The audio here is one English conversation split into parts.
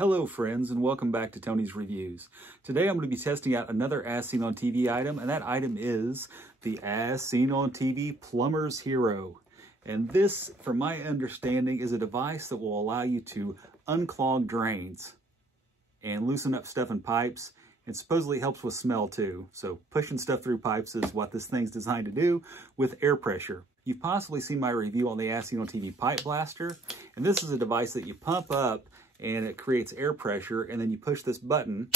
Hello friends, and welcome back to Tony's Reviews. Today I'm going to be testing out another As Seen on TV item, and that item is the As Seen on TV Plumber's Hero. And this, from my understanding, is a device that will allow you to unclog drains and loosen up stuff in pipes. It supposedly helps with smell too. So pushing stuff through pipes is what this thing's designed to do with air pressure. You've possibly seen my review on the As Seen on TV Pipe Blaster, and this is a device that you pump up and it creates air pressure, and then you push this button.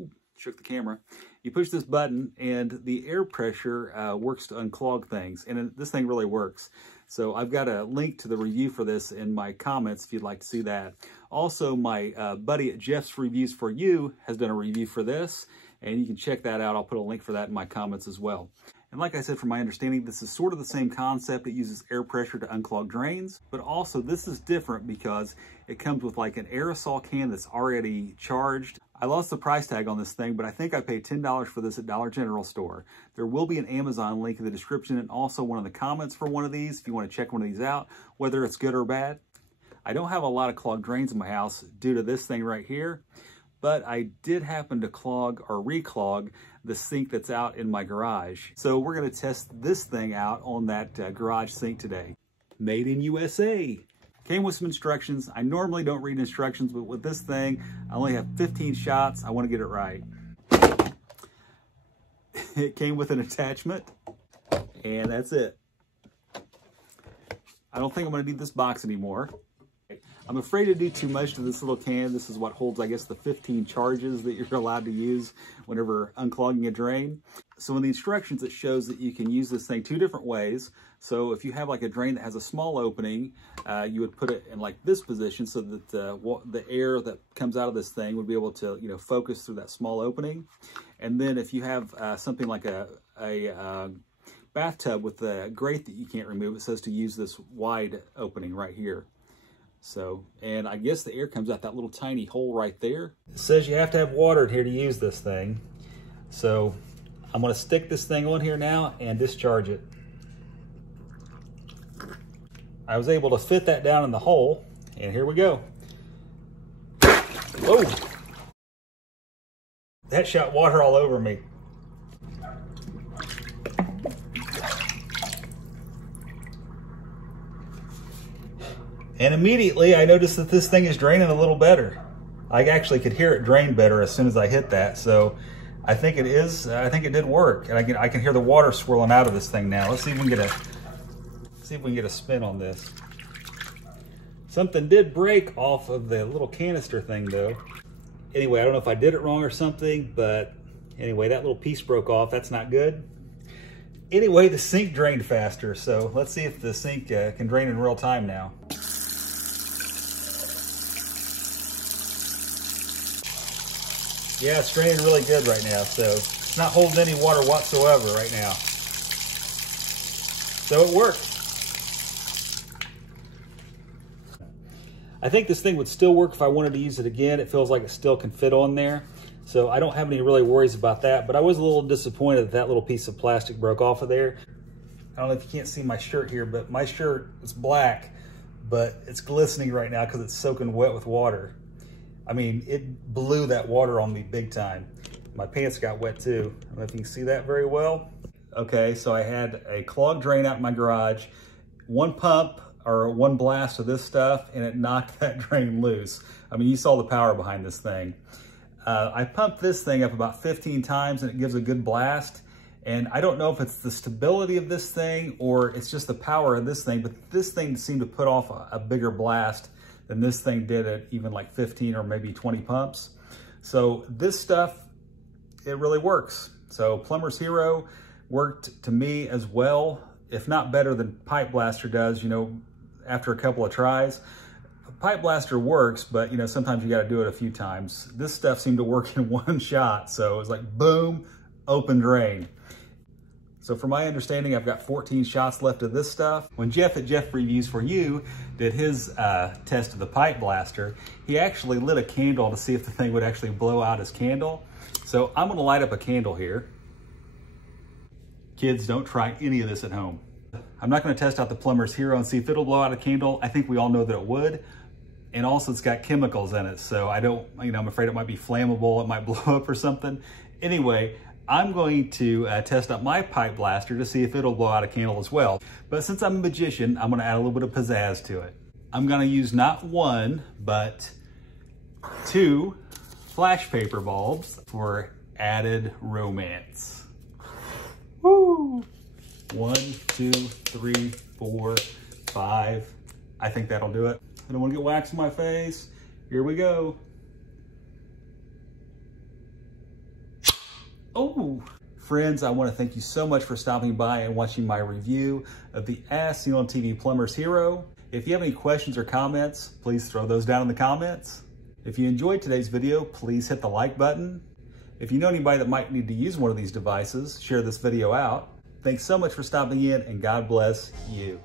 Ooh, shook the camera. You push this button and the air pressure works to unclog things, and this thing really works. So I've got a link to the review for this in my comments if you'd like to see that. Also, my buddy at Jeff's Reviews for You has done a review for this, and you can check that out. I'll put a link for that in my comments as well. And like I said, from my understanding, this is sort of the same concept. It uses air pressure to unclog drains, but also this is different because it comes with like an aerosol can that's already charged. I lost the price tag on this thing, but I think I paid $10 for this at Dollar General store. There will be an Amazon link in the description and also one of the comments for one of these if you want to check one of these out, whether it's good or bad. I don't have a lot of clogged drains in my house due to this thing right here, but I did happen to clog or reclog the sink that's out in my garage. So we're going to test this thing out on that garage sink today. Made in USA. Came with some instructions. I normally don't read instructions, but with this thing, I only have 15 shots. I want to get it right. It came with an attachment, and that's it. I don't think I'm going to need this box anymore. I'm afraid to do too much to this little can. This is what holds, I guess, the 15 charges that you're allowed to use whenever unclogging a drain. So in the instructions, it shows that you can use this thing two different ways. So if you have like a drain that has a small opening, you would put it in like this position so that the air that comes out of this thing would be able to, focus through that small opening. And then if you have something like a bathtub with a grate that you can't remove, it says to use this wide opening right here. So, and I guess the air comes out that little tiny hole right there. It says you have to have water in here to use this thing. So I'm going to stick this thing on here now and discharge it. I was able to fit that down in the hole, and here we go. Whoa! That shot water all over me. And immediately I noticed that this thing is draining a little better. I actually could hear it drain better as soon as I hit that. So I think it is, I think it did work. And I can hear the water swirling out of this thing now. Let's see if we can get a spin on this. Something did break off of the little canister thing though. Anyway, I don't know if I did it wrong or something, but anyway, that little piece broke off. That's not good. Anyway, the sink drained faster. So let's see if the sink can drain in real time now. Yeah, it's draining really good right now, so it's not holding any water whatsoever right now. So it works. I think this thing would still work if I wanted to use it again. It feels like it still can fit on there. So I don't have any really worries about that, but I was a little disappointed that that little piece of plastic broke off of there. I don't know if you can't see my shirt here, but my shirt is black, but it's glistening right now because it's soaking wet with water. I mean, it blew that water on me big time. My pants got wet too. I don't know if you can see that very well. Okay, so I had a clogged drain out in my garage, one pump or one blast of this stuff, and it knocked that drain loose. I mean, you saw the power behind this thing. I pumped this thing up about 15 times and it gives a good blast. And I don't know if it's the stability of this thing or it's just the power of this thing, but this thing seemed to put off a bigger blast than this thing did at even like 15 or maybe 20 pumps. So this stuff, it really works. So Plumber's Hero worked to me as well, if not better than Pipe Blaster does, after a couple of tries. Pipe Blaster works, but sometimes you got to do it a few times. This stuff seemed to work in one shot. So it was like, boom, open drain. So from my understanding, I've got 14 shots left of this stuff. When Jeff at Jeff Reviews for You did his test of the Pipe Blaster, he actually lit a candle to see if the thing would actually blow out his candle. So I'm gonna light up a candle here. Kids, don't try any of this at home. I'm not gonna test out the Plumber's Hero and see if it'll blow out a candle. I think we all know that it would, And also it's got chemicals in it, so I don't, I'm afraid it might be flammable, it might blow up or something. Anyway, I'm going to test out my pipe blaster to see if it'll blow out a candle as well. But since I'm a magician, I'm gonna add a little bit of pizzazz to it. I'm gonna use not one, but 2 flash paper bulbs for added romance. Woo! 1, 2, 3, 4, 5. I think that'll do it. I don't want to get wax on my face. Here we go. Oh! Friends, I want to thank you so much for stopping by and watching my review of the As Seen on TV Plumber's Hero. If you have any questions or comments, please throw those down in the comments. If you enjoyed today's video, please hit the like button. If you know anybody that might need to use one of these devices, share this video out. Thanks so much for stopping in, and God bless you.